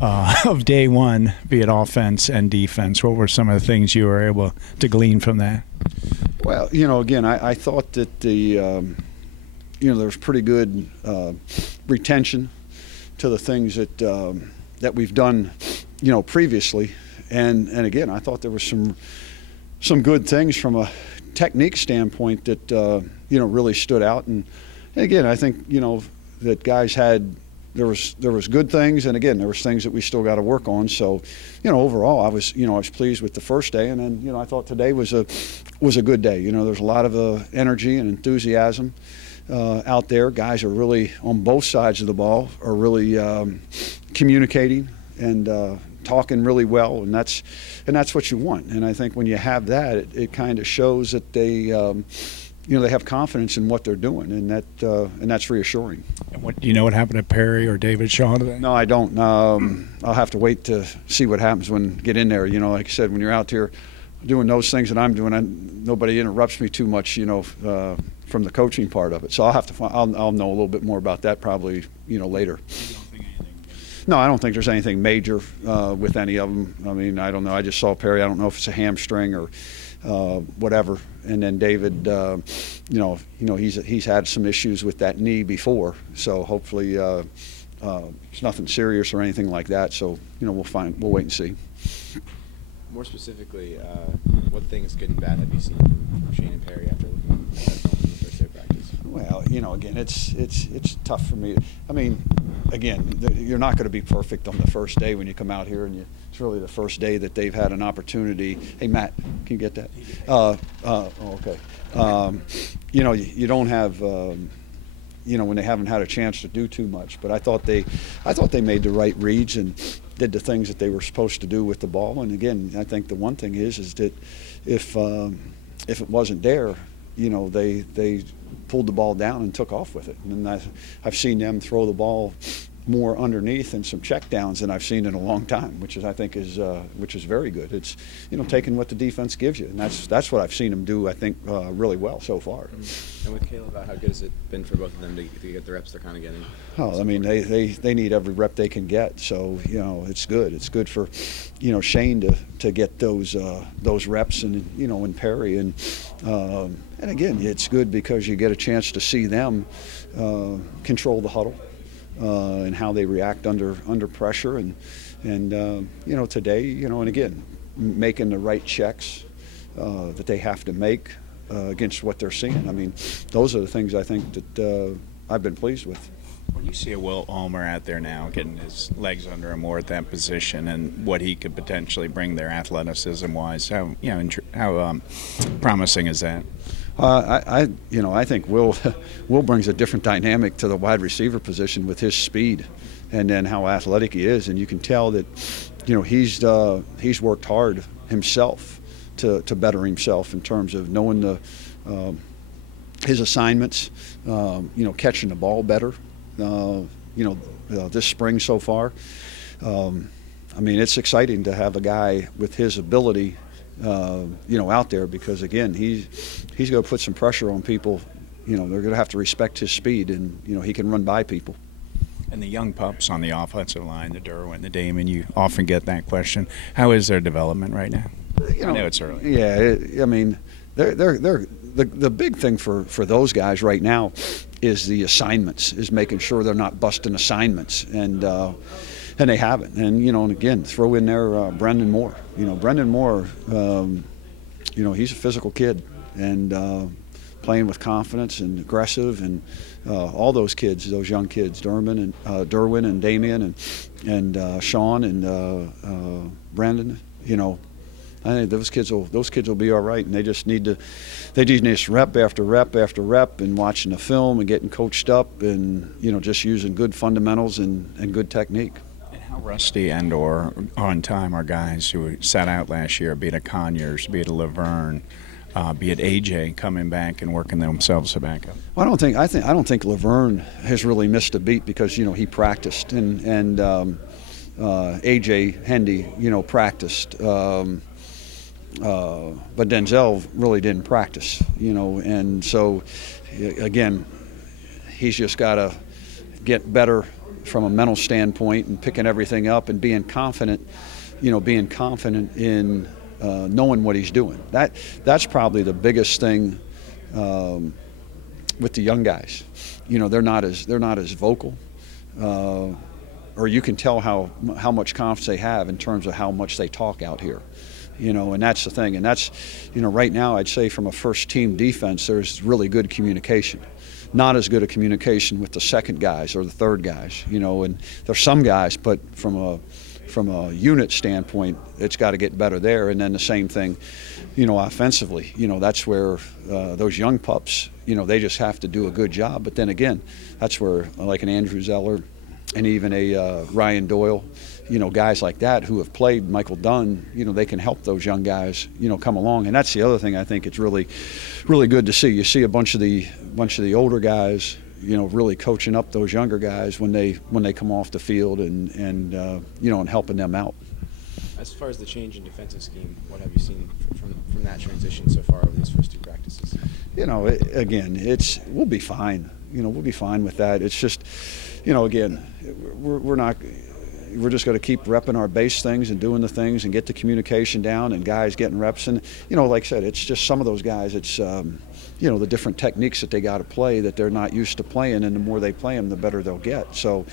of day one, be it offense and defense? What were some of the things you were able to glean from that? Well, again, I thought that there was pretty good retention to the things that we've done, previously, and again, I thought there was some good things from a technique standpoint that really stood out, and again, I think that guys had. There was good things, and again, there was things that we still got to work on. So, overall, I was pleased with the first day, and then I thought today was a good day. There's a lot of energy and enthusiasm out there. Guys are really on both sides of the ball are really communicating and talking really well, and that's what you want. And I think when you have that, it kind of shows that they have confidence in what they're doing, and that's reassuring. And what do you know what happened to Perry or David Shaw today? No, I don't. I'll have to wait to see what happens when get in there. Like I said, when you're out here doing those things that I'm doing, nobody interrupts me too much. From the coaching part of it. So I'll have to. I'll know a little bit more about that probably later. No, I don't think there's anything major with any of them. I mean, I don't know. I just saw Perry. I don't know if it's a hamstring or whatever. And then David, he's had some issues with that knee before. So hopefully it's nothing serious or anything like that. So we'll wait and see. More specifically, what things, good and bad, have you seen from Shane and Perry after looking at that film in the first day of practice? Well, again, it's tough for me. I mean, again, you're not going to be perfect on the first day when you come out here, and it's really the first day that they've had an opportunity. Hey, Matt, can you get that? Okay. You don't have. When they haven't had a chance to do too much, but I thought they made the right reads and did the things that they were supposed to do with the ball. And again, I think the one thing is that if it wasn't there, they pulled the ball down and took off with it. And I've seen them throw the ball more underneath and some check downs than I've seen in a long time, which I think is very good. It's taking what the defense gives you, and that's what I've seen them do. I think really well so far. And with Caleb, how good has it been for both of them to get the reps they're kind of getting? Oh, I mean, they need every rep they can get. So it's good. It's good for Shane to get those reps and Perry and again, it's good because you get a chance to see them control the huddle. And how they react under pressure, and today, and again, making the right checks that they have to make against what they're seeing. I mean, those are the things I think that I've been pleased with. When you see a Will Ulmer out there now getting his legs under him more at that position and what he could potentially bring there athleticism-wise, how promising is that? I think Will brings a different dynamic to the wide receiver position with his speed, and then how athletic he is, and you can tell that, he's worked hard himself to better himself in terms of knowing his assignments, catching the ball better, this spring so far. I mean, it's exciting to have a guy with his ability. Out there, because again, he's going to put some pressure on people. They're going to have to respect his speed, and he can run by people. And the young pups on the offensive line, the Derwin, the Damon, you often get that question. How is their development right now? I know it's early. Yeah, I mean, they're the big thing for those guys right now is the assignments, is making sure they're not busting assignments, and they haven't. And and again, throw in there Brendan Moore. Brendan Moore, he's a physical kid, and playing with confidence and aggressive, and all those kids, those young kids, Derwin and Damian and Sean and Brandon. I think those kids will be all right, and they just need rep after rep after rep, and watching the film and getting coached up, and just using good fundamentals and good technique. How rusty and or on time are guys who sat out last year, be it a Conyers, be it a Laverne, be it AJ coming back and working themselves back up? Well, I don't think Laverne has really missed a beat because he practiced, and AJ Hendy practiced, but Denzel really didn't practice, and so again, he's just got to get better from a mental standpoint and picking everything up and being confident, in knowing what he's doing. That's probably the biggest thing with the young guys. They're not as vocal, or you can tell how much confidence they have in terms of how much they talk out here. And that's the thing. And that's, right now I'd say from a first team defense, there's really good communication. Not as good a communication with the second guys or the third guys, and there's some guys, but from a unit standpoint, it's got to get better there. And then the same thing, offensively, that's where those young pups, they just have to do a good job. But then again, that's where like an Andrew Zeller and even a Ryan Doyle, guys like that who have played Michael Dunn, they can help those young guys, come along. And that's the other thing I think it's really, really good to see. You see a bunch of the older guys, really coaching up those younger guys when they come off the field and helping them out. As far as the change in defensive scheme, what have you seen from that transition so far over these first 2 practices? Again, we'll be fine. We'll be fine with that. It's just, again, we're just going to keep repping our base things and doing the things and get the communication down and guys getting reps. And, like I said, it's just some of those guys, it's, the different techniques that they got to play that they're not used to playing, and the more they play them, the better they'll get. So,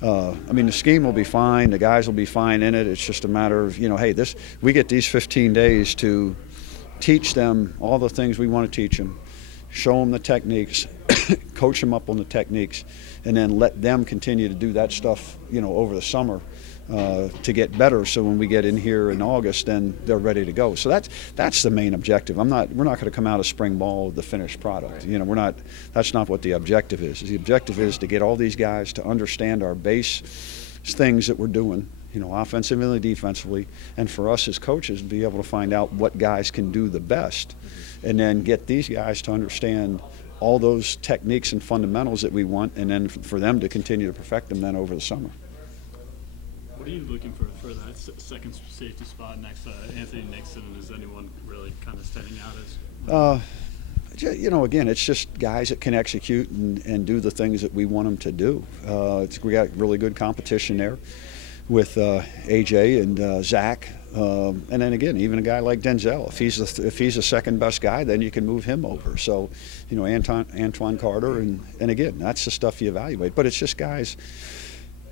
the scheme will be fine. The guys will be fine in it. It's just a matter of, hey, we get these 15 days to teach them all the things we want to teach them, show them the techniques, coach them up on the techniques, and then let them continue to do that stuff, over the summer to get better. So when we get in here in August, then they're ready to go. So that's the main objective. We're not going to come out of spring ball with the finished product. That's not what the objective is. The objective is to get all these guys to understand our base things that we're doing, offensively and defensively, and for us as coaches to be able to find out what guys can do the best, and then get these guys to understand all those techniques and fundamentals that we want, and then for them to continue to perfect them then over the summer. What are you looking for that second safety spot next to Anthony Nixon? Is anyone really kind of standing out as? Again, it's just guys that can execute and do the things that we want them to do. We got really good competition there with AJ and Zach. And then again, even a guy like Denzel, if he's the second best guy, then you can move him over. So, Antoine Carter, and again, that's the stuff you evaluate. But it's just guys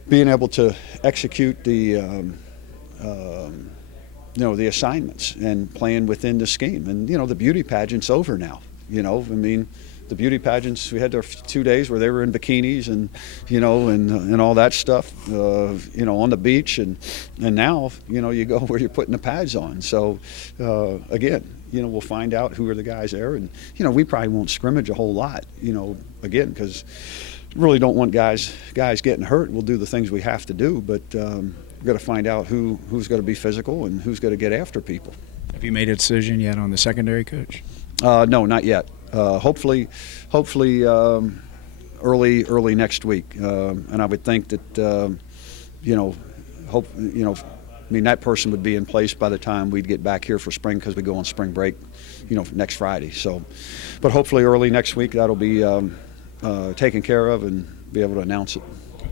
being able to execute the assignments and playing within the scheme. And the beauty pageant's over now. The beauty pageants, we had their 2 days where they were in bikinis and and all that stuff, on the beach, and now you go where you're putting the pads on. So again, we'll find out who are the guys there, and we probably won't scrimmage a whole lot, again, because really don't want guys getting hurt. We'll do the things we have to do, but we've got to find out who's going to be physical and who's going to get after people. Have you made a decision yet on the secondary coach? No, not yet. Hopefully, early next week. And I would think that, that person would be in place by the time we'd get back here for spring, because we go on spring break, next Friday. So, but hopefully early next week that'll be taken care of and be able to announce it.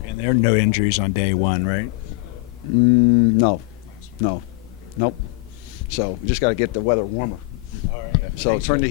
And there are no injuries on day one, right? No. Nope. So we just got to get the weather warmer. All right. So turn the